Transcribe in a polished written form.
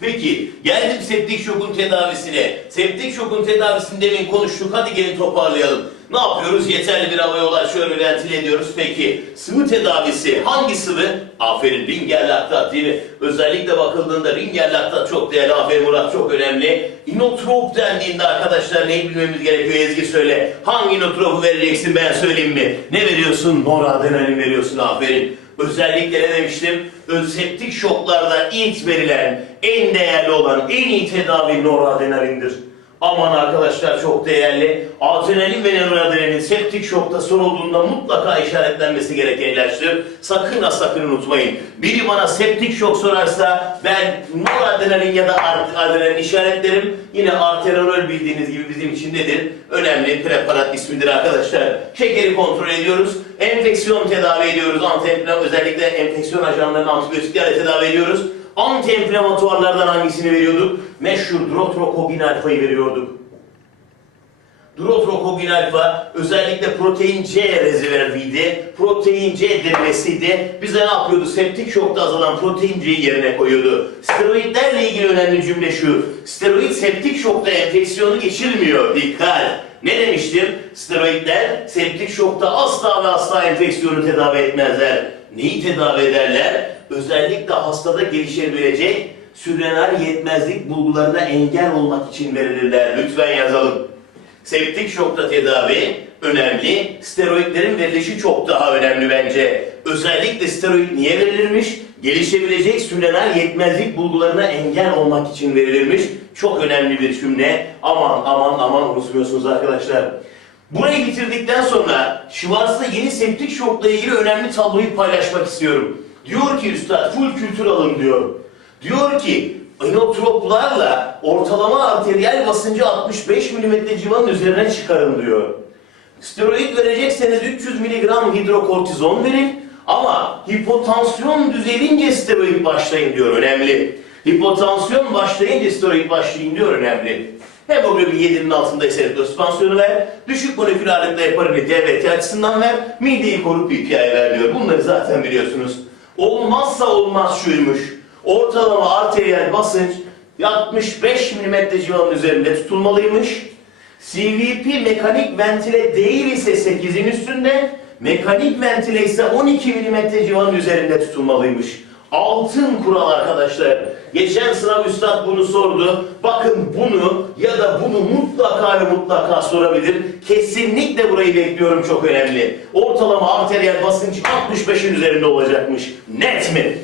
Peki geldim septik şokun tedavisine. Septik şokun tedavisini demin konuştuk. Hadi gelin toparlayalım. Ne yapıyoruz? Yeterli bir havaya ulaşıyor, ventile ediyoruz. Peki sıvı tedavisi hangi sıvı? Aferin, Ringer laktat değil mi? Özellikle bakıldığında Ringer laktat çok değerli. Aferin Murat, çok önemli. İnotrop dendiğinde arkadaşlar neyi bilmemiz gerekiyor? Ezgi söyle. Hangi inotropu vereceksin, ben söyleyeyim mi? Ne veriyorsun? Noradrenalin veriyorsun, aferin. Özellikle ne demiştim? Septik şoklarda ilk verilen, en değerli olan, en iyi tedavi noradrenalindir. Aman arkadaşlar, çok değerli. Adrenalin ve noradrenalin septik şokta sorulduğunda mutlaka işaretlenmesi gereken ilaçtır. Sakın ha sakın unutmayın. Biri bana septik şok sorarsa ben noradrenalin ya da adrenalin işaretlerim. Yine arterolol bildiğiniz gibi bizim için nedir? Önemli preparat ismidir arkadaşlar. Şekeri kontrol ediyoruz. Enfeksiyon tedavi ediyoruz. Özellikle enfeksiyon ajanlarını antibiyotiklerle tedavi ediyoruz. Anti-enflamatuarlardan hangisini veriyorduk? Meşhur Drothrocogin alfayı veriyorduk. Drothrocogin alfa özellikle protein C rezerviydi. Protein C denmesiydi. Bize ne yapıyordu? Septik şokta azalan protein C'yi yerine koyuyordu. Steroidlerle ilgili önemli cümle şu. Steroid septik şokta enfeksiyonu geçirmiyor. Dikkat! Ne demiştim? Steroidler septik şokta asla ve asla enfeksiyonu tedavi etmezler. Neyi tedavi ederler? Özellikle hastada gelişebilecek sürenal yetmezlik bulgularına engel olmak için verilirler. Lütfen yazalım. Septik şokta tedavi önemli. Steroidlerin verilişi çok daha önemli bence. Özellikle steroid niye verilirmiş? Gelişebilecek sürenal yetmezlik bulgularına engel olmak için verilirmiş. Çok önemli bir cümle. Aman aman aman unutmuyorsunuz arkadaşlar. Burayı bitirdikten sonra Schwarz'la yeni septik şokla ilgili önemli tabloyu paylaşmak istiyorum. Diyor ki üstad full kültür alın diyor. Diyor ki inotroplarla ortalama arteriyel basıncı 65 mm civarın üzerine çıkarın diyor. Steroid verecekseniz 300 mg hidrokortizon verin ama hipotansiyon düzelince steroid başlayın diyor, önemli. Hipotansiyon başlayınca steroid başlayın diyor, önemli. Hemoglobin 7'nin altındaysa süspansiyonu ver, düşük molekül ağırlıkla heparini DVT açısından ver, mideyi korup PPI ver diyor. Bunları zaten biliyorsunuz. Olmazsa olmaz şuymuş. Ortalama arteriyel basınç 65 mm civarının üzerinde tutulmalıymış. CVP mekanik ventile değil ise 8'in üstünde, mekanik ventile ise 12 mm civarının üzerinde tutulmalıymış. Altın kural arkadaşlar. Geçen sınav üstad bunu sordu. Bakın bunu ya da bunu mutlaka ve mutlaka sorabilir. Kesinlikle burayı bekliyorum, çok önemli. Ortalama arteriyel basınç 65'in üzerinde olacakmış. Net mi?